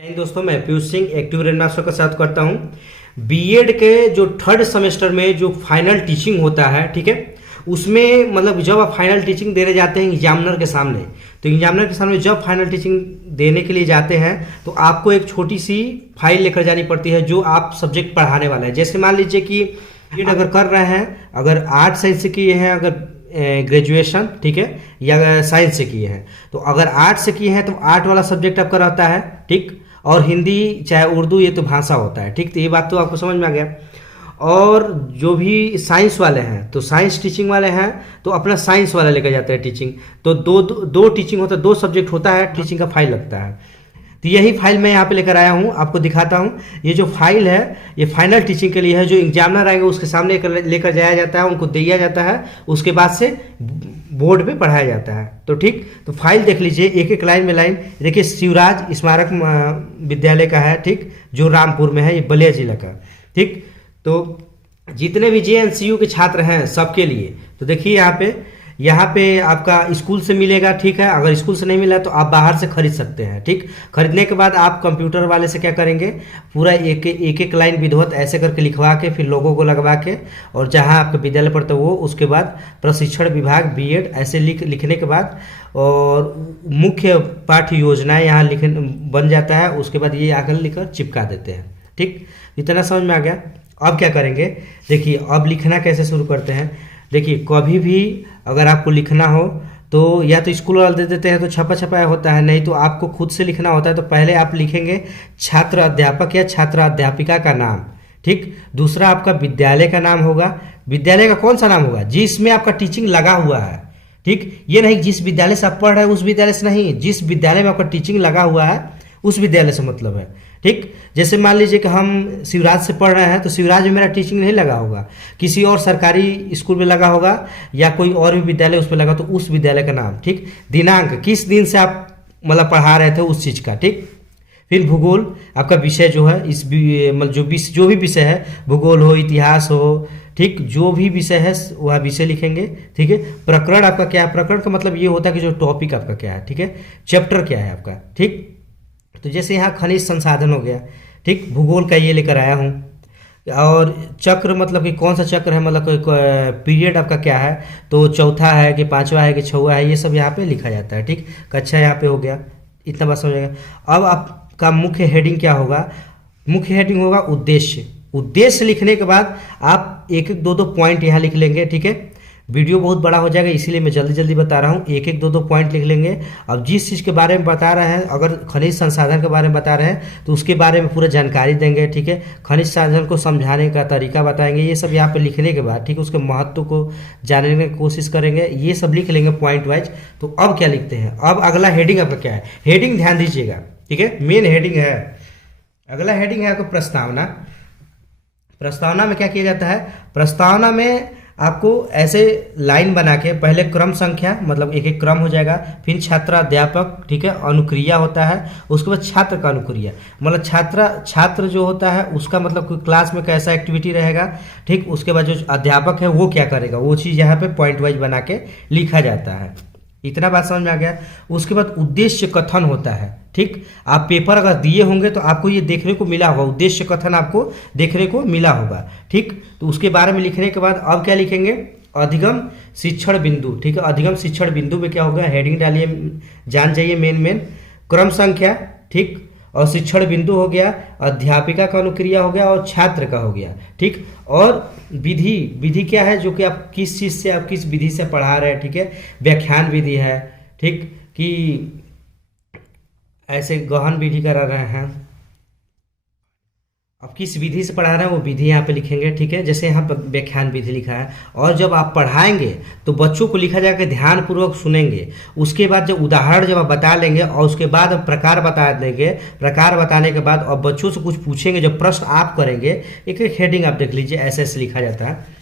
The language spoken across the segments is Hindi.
दोस्तों, मैं पीयूष सिंह एक्टिव रेडमास्टर का साथ करता हूं। बीएड के जो थर्ड सेमेस्टर में जो फाइनल टीचिंग होता है, ठीक है, उसमें मतलब जब आप फाइनल टीचिंग देने जाते हैं एग्जामिनर के सामने, तो एग्जामिनर के सामने जब फाइनल टीचिंग देने के लिए जाते हैं तो आपको एक छोटी सी फाइल लेकर जानी पड़ती है जो आप सब्जेक्ट पढ़ाने वाला है। जैसे मान लीजिए कि बीएड अगर कर रहे हैं, अगर आर्ट साइंस से किए हैं, अगर ग्रेजुएशन, ठीक है, या साइंस से किए हैं, तो अगर आर्ट से किए हैं तो आर्ट वाला सब्जेक्ट आपका रहता है, ठीक, और हिंदी चाहे उर्दू ये तो भाषा होता है, ठीक। तो ये बात तो आपको समझ में आ गया। और जो भी साइंस वाले हैं तो साइंस टीचिंग वाले हैं तो अपना साइंस वाला लेकर जाते हैं टीचिंग। तो दो टीचिंग होता है, दो सब्जेक्ट होता है, टीचिंग का फाइल लगता है। तो यही फाइल मैं यहाँ पे लेकर आया हूँ, आपको दिखाता हूँ। ये जो फाइल है ये फाइनल टीचिंग के लिए है, जो एग्जामिनर आएंगे उसके सामने लेकर जाया जाता है, उनको दिया जाता है, उसके बाद से बोर्ड पे पढ़ाया जाता है। तो ठीक, तो फाइल देख लीजिए एक एक लाइन में लाइन। देखिए, शिवराज स्मारक विद्यालय का है, ठीक, जो रामपुर में है, ये बलिया जिला का, ठीक। तो जितने भी जेएनसीयू के छात्र हैं सबके लिए, तो देखिए यहाँ पे आपका स्कूल से मिलेगा, ठीक है। अगर स्कूल से नहीं मिला तो आप बाहर से खरीद सकते हैं, ठीक। खरीदने के बाद आप कंप्यूटर वाले से क्या करेंगे, पूरा एक एक लाइन विधिवत ऐसे करके लिखवा के फिर लोगों को लगवा के, और जहाँ आपका विद्यालय पड़ता है वो, उसके बाद प्रशिक्षण विभाग बीएड ऐसे लिखने के बाद और मुख्य पाठ्य योजनाएं यहाँ बन जाता है। उसके बाद ये आकर लिखकर चिपका देते हैं, ठीक। इतना समझ में आ गया। अब क्या करेंगे, देखिए अब लिखना कैसे शुरू करते हैं। देखिए, कभी भी अगर आपको लिखना हो तो या तो स्कूल वाले दे देते हैं तो छपा छपाया होता है, नहीं तो आपको खुद से लिखना होता है। तो पहले आप लिखेंगे छात्र अध्यापक या छात्र अध्यापिका का नाम, ठीक। दूसरा आपका विद्यालय का नाम होगा। विद्यालय का कौन सा नाम होगा, जिसमें आपका टीचिंग लगा हुआ है, ठीक। ये नहीं जिस विद्यालय से आप पढ़ रहे हैं उस विद्यालय से नहीं, जिस विद्यालय में आपका टीचिंग लगा हुआ है उस विद्यालय से मतलब है, ठीक। जैसे मान लीजिए कि हम शिवराज से पढ़ रहे हैं तो शिवराज में मेरा टीचिंग नहीं लगा होगा, किसी और सरकारी स्कूल में लगा होगा या कोई और भी विद्यालय उसमें लगा, तो उस विद्यालय का नाम, ठीक। दिनांक, किस दिन से आप मतलब पढ़ा रहे थे उस चीज़ का, ठीक। फिर भूगोल, आपका विषय जो है, इस मतलब जो भी विषय है, भूगोल हो, इतिहास हो, ठीक, जो भी विषय है वह विषय लिखेंगे, ठीक है। प्रकरण आपका क्या है, प्रकरण का मतलब ये होता है कि जो टॉपिक आपका क्या है, ठीक है, चैप्टर क्या है आपका, ठीक। तो जैसे यहाँ खनिज संसाधन हो गया, ठीक, भूगोल का ये लेकर आया हूँ। और चक्र मतलब कि कौन सा चक्र है, मतलब पीरियड आपका क्या है, तो चौथा है कि पांचवा है कि छठवां है, ये सब यहाँ पे लिखा जाता है, ठीक। कक्षा यहाँ पे हो गया, इतना बात समझेगा। अब आपका मुख्य हेडिंग क्या होगा, मुख्य हेडिंग होगा उद्देश्य। उद्देश्य लिखने के बाद आप एक एक दो पॉइंट यहाँ लिख लेंगे, ठीक है। वीडियो बहुत बड़ा हो जाएगा इसीलिए मैं जल्दी जल्दी बता रहा हूँ, एक एक दो पॉइंट लिख लेंगे। अब जिस चीज़ के बारे में बता रहे हैं, अगर खनिज संसाधन के बारे में बता रहे हैं तो उसके बारे में पूरा जानकारी देंगे, ठीक है। खनिज संसाधन को समझाने का तरीका बताएंगे, ये सब यहाँ पे लिखने के बाद, ठीक है, उसके महत्व को जानने की कोशिश करेंगे, ये सब लिख लेंगे पॉइंट वाइज। तो अब क्या लिखते हैं, अब अगला हेडिंग आपका क्या है, हेडिंग ध्यान दीजिएगा, ठीक है। मेन हेडिंग है, अगला हेडिंग है आपका प्रस्तावना। प्रस्तावना में क्या किया जाता है, प्रस्तावना में आपको ऐसे लाइन बना के पहले क्रम संख्या, मतलब एक एक क्रम हो जाएगा, फिर छात्र अध्यापक, ठीक है, अनुक्रिया होता है, उसके बाद छात्र का अनुक्रिया, मतलब छात्र जो होता है उसका मतलब कोई क्लास में कैसा एक्टिविटी रहेगा, ठीक। उसके बाद जो अध्यापक है वो क्या करेगा, वो चीज़ यहाँ पे पॉइंट वाइज बना के लिखा जाता है। इतना बात समझ में आ गया। उसके बाद उद्देश्य कथन होता है, ठीक। आप पेपर अगर दिए होंगे तो आपको ये देखने को मिला होगा, उद्देश्य कथन आपको देखने को मिला होगा, ठीक। तो उसके बारे में लिखने के बाद अब क्या लिखेंगे, अधिगम शिक्षण बिंदु, ठीक है। अधिगम शिक्षण बिंदु में क्या होगा, हेडिंग डालिए, जान जाइए मेन क्रम संख्या, ठीक, और शिक्षण बिंदु हो गया, अध्यापिका का अनुक्रिया हो गया और छात्र का हो गया, ठीक। और विधि क्या है, जो कि आप किस चीज़ से, आप किस विधि से पढ़ा रहे हैं, ठीक है। व्याख्यान विधि है, ठीक, कि ऐसे गहन विधि करा रहे हैं, अब किस विधि से पढ़ा रहे हैं वो विधि यहाँ पे लिखेंगे, ठीक है। जैसे यहाँ पर व्याख्यान विधि लिखा है। और जब आप पढ़ाएंगे तो बच्चों को लिखा जाकर ध्यान पूर्वक सुनेंगे, उसके बाद जब उदाहरण जब आप बता लेंगे और उसके बाद प्रकार बता देंगे, प्रकार बताने के बाद और बच्चों से कुछ पूछेंगे, जब प्रश्न आप करेंगे, एक एक हेडिंग आप देख लीजिए, ऐसे ऐसे लिखा जाता है।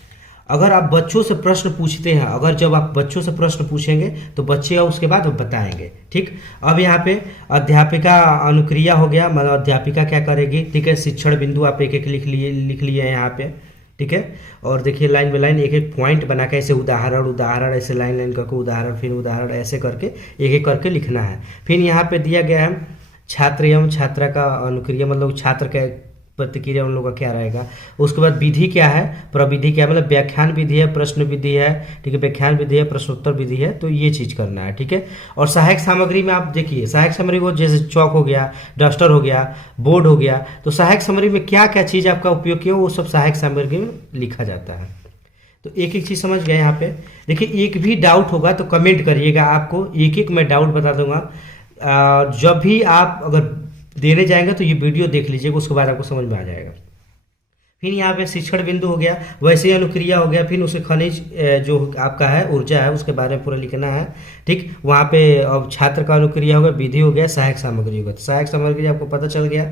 अगर आप बच्चों से प्रश्न पूछते हैं, अगर जब आप बच्चों से प्रश्न पूछेंगे तो बच्चे उसके बाद बताएंगे, ठीक। अब यहाँ पे अध्यापिका अनुक्रिया हो गया, मतलब अध्यापिका क्या करेगी, ठीक है। शिक्षण बिंदु आप एक एक लिख लिए हैं यहाँ पे, ठीक है। और देखिए लाइन बाय लाइन एक एक पॉइंट बना के ऐसे उदाहरण ऐसे लाइन करके उदाहरण, फिर उदाहरण, ऐसे करके एक एक करके लिखना है। फिर यहाँ पे दिया गया है छात्र एवं छात्रा का अनुक्रिया मतलब छात्र का प्रतिक्रिया उन लोगों का क्या रहेगा। उसके बाद विधि क्या है, प्रविधि क्या है, मतलब व्याख्यान विधि है, प्रश्न विधि है, ठीक है, व्याख्यान विधि है, प्रश्नोत्तर विधि है, तो ये चीज़ करना है, ठीक है। और सहायक सामग्री में आप देखिए, सहायक सामग्री वो जैसे चौक हो गया, डस्टर हो गया, बोर्ड हो गया, तो सहायक सामग्री में क्या क्या चीज़ आपका उपयोग किया वो सब सहायक सामग्री में लिखा जाता है। तो एक एक चीज़ समझ गए यहाँ पे। देखिए एक भी डाउट होगा तो कमेंट करिएगा, आपको एक एक मैं डाउट बता दूंगा। जब भी आप अगर देने जाएंगे तो ये वीडियो देख लीजिएगा, उसके बाद आपको समझ में आ जाएगा। फिर यहाँ पे शिक्षण बिंदु हो गया, वैसे अनुक्रिया हो गया, फिर उसे खनिज जो आपका है ऊर्जा है उसके बारे में पूरा लिखना है, ठीक। वहाँ पे अब छात्र का अनुक्रिया हो गया, विधि हो गया, सहायक सामग्री हो गया। तो सहायक सामग्री आपको पता चल गया,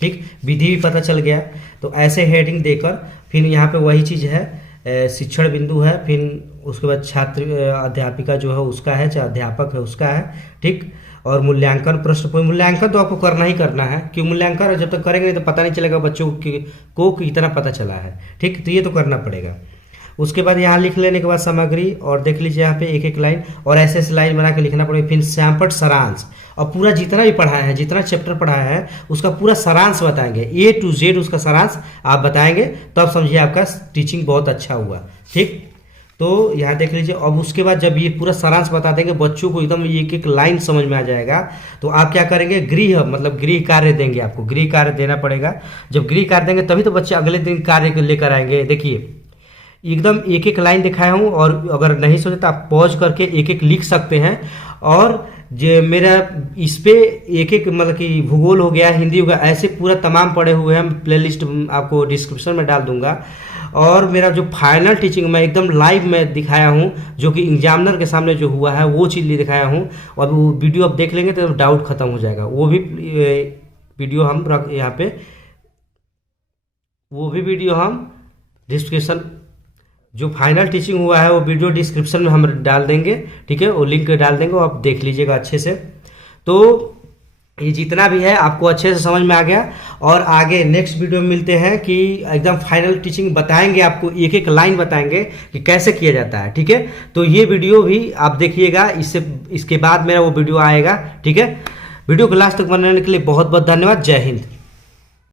ठीक, विधि भी पता चल गया। तो ऐसे हेडिंग देकर फिर यहाँ पे वही चीज़ है, शिक्षण बिंदु है, फिर उसके बाद छात्र अध्यापिका जो है उसका है, चाहे अध्यापक है उसका है, ठीक। और मूल्यांकन प्रश्न, मूल्यांकन तो आपको करना ही करना है, क्यों मूल्यांकन जब तक करेंगे नहीं तो पता नहीं चलेगा बच्चों को कितना पता चला है, ठीक। तो ये तो करना पड़ेगा। उसके बाद यहाँ लिख लेने के बाद सामग्री, और देख लीजिए यहाँ पे एक एक लाइन, और ऐसे ऐसे लाइन बना के लिखना पड़ेगा। फिर सैंपट सारांश, और पूरा जितना भी पढ़ाया है, जितना चैप्टर पढ़ाया है उसका पूरा सारांश बताएंगे, A to Z उसका सारांश आप बताएंगे, तो आप समझिए आपका टीचिंग बहुत अच्छा हुआ, ठीक। तो यहाँ देख लीजिए। अब उसके बाद जब ये पूरा सारांश बता देंगे बच्चों को, एकदम एक एक लाइन समझ में आ जाएगा, तो आप क्या करेंगे, गृह मतलब गृह कार्य देंगे, आपको गृह कार्य देना पड़ेगा। जब गृह कार्य देंगे तभी तो बच्चे अगले दिन कार्य लेकर आएंगे। देखिए एकदम एक एक लाइन दिखाया हूँ, और अगर नहीं सोचे तो आप पॉज करके एक एक लिख सकते हैं। और जो मेरा इस पे एक एक मतलब कि भूगोल हो गया, हिंदी हो गया, ऐसे पूरा तमाम पढ़े हुए हैं, प्लेलिस्ट आपको डिस्क्रिप्शन में डाल दूंगा। और मेरा जो फाइनल टीचिंग मैं एकदम लाइव में दिखाया हूँ, जो कि एग्जामिनर के सामने जो हुआ है वो चीज़ दिखाया हूँ। और वो वीडियो आप देख लेंगे तो डाउट खत्म हो जाएगा। वो भी वीडियो हम रख यहाँ पे, वो भी वीडियो हम डिस्क्रिप्शन, जो फाइनल टीचिंग हुआ है वो वीडियो डिस्क्रिप्शन में हम डाल देंगे, ठीक है, वो लिंक डाल देंगे, वो आप देख लीजिएगा अच्छे से। तो ये जितना भी है आपको अच्छे से समझ में आ गया। और आगे नेक्स्ट वीडियो में मिलते हैं कि एकदम फाइनल टीचिंग बताएंगे, आपको एक एक लाइन बताएंगे कि कैसे किया जाता है, ठीक है। तो ये वीडियो भी आप देखिएगा, इसके बाद मेरा वो वीडियो आएगा, ठीक है। वीडियो को लास्ट तक बनाने के लिए बहुत बहुत धन्यवाद। जय हिंद।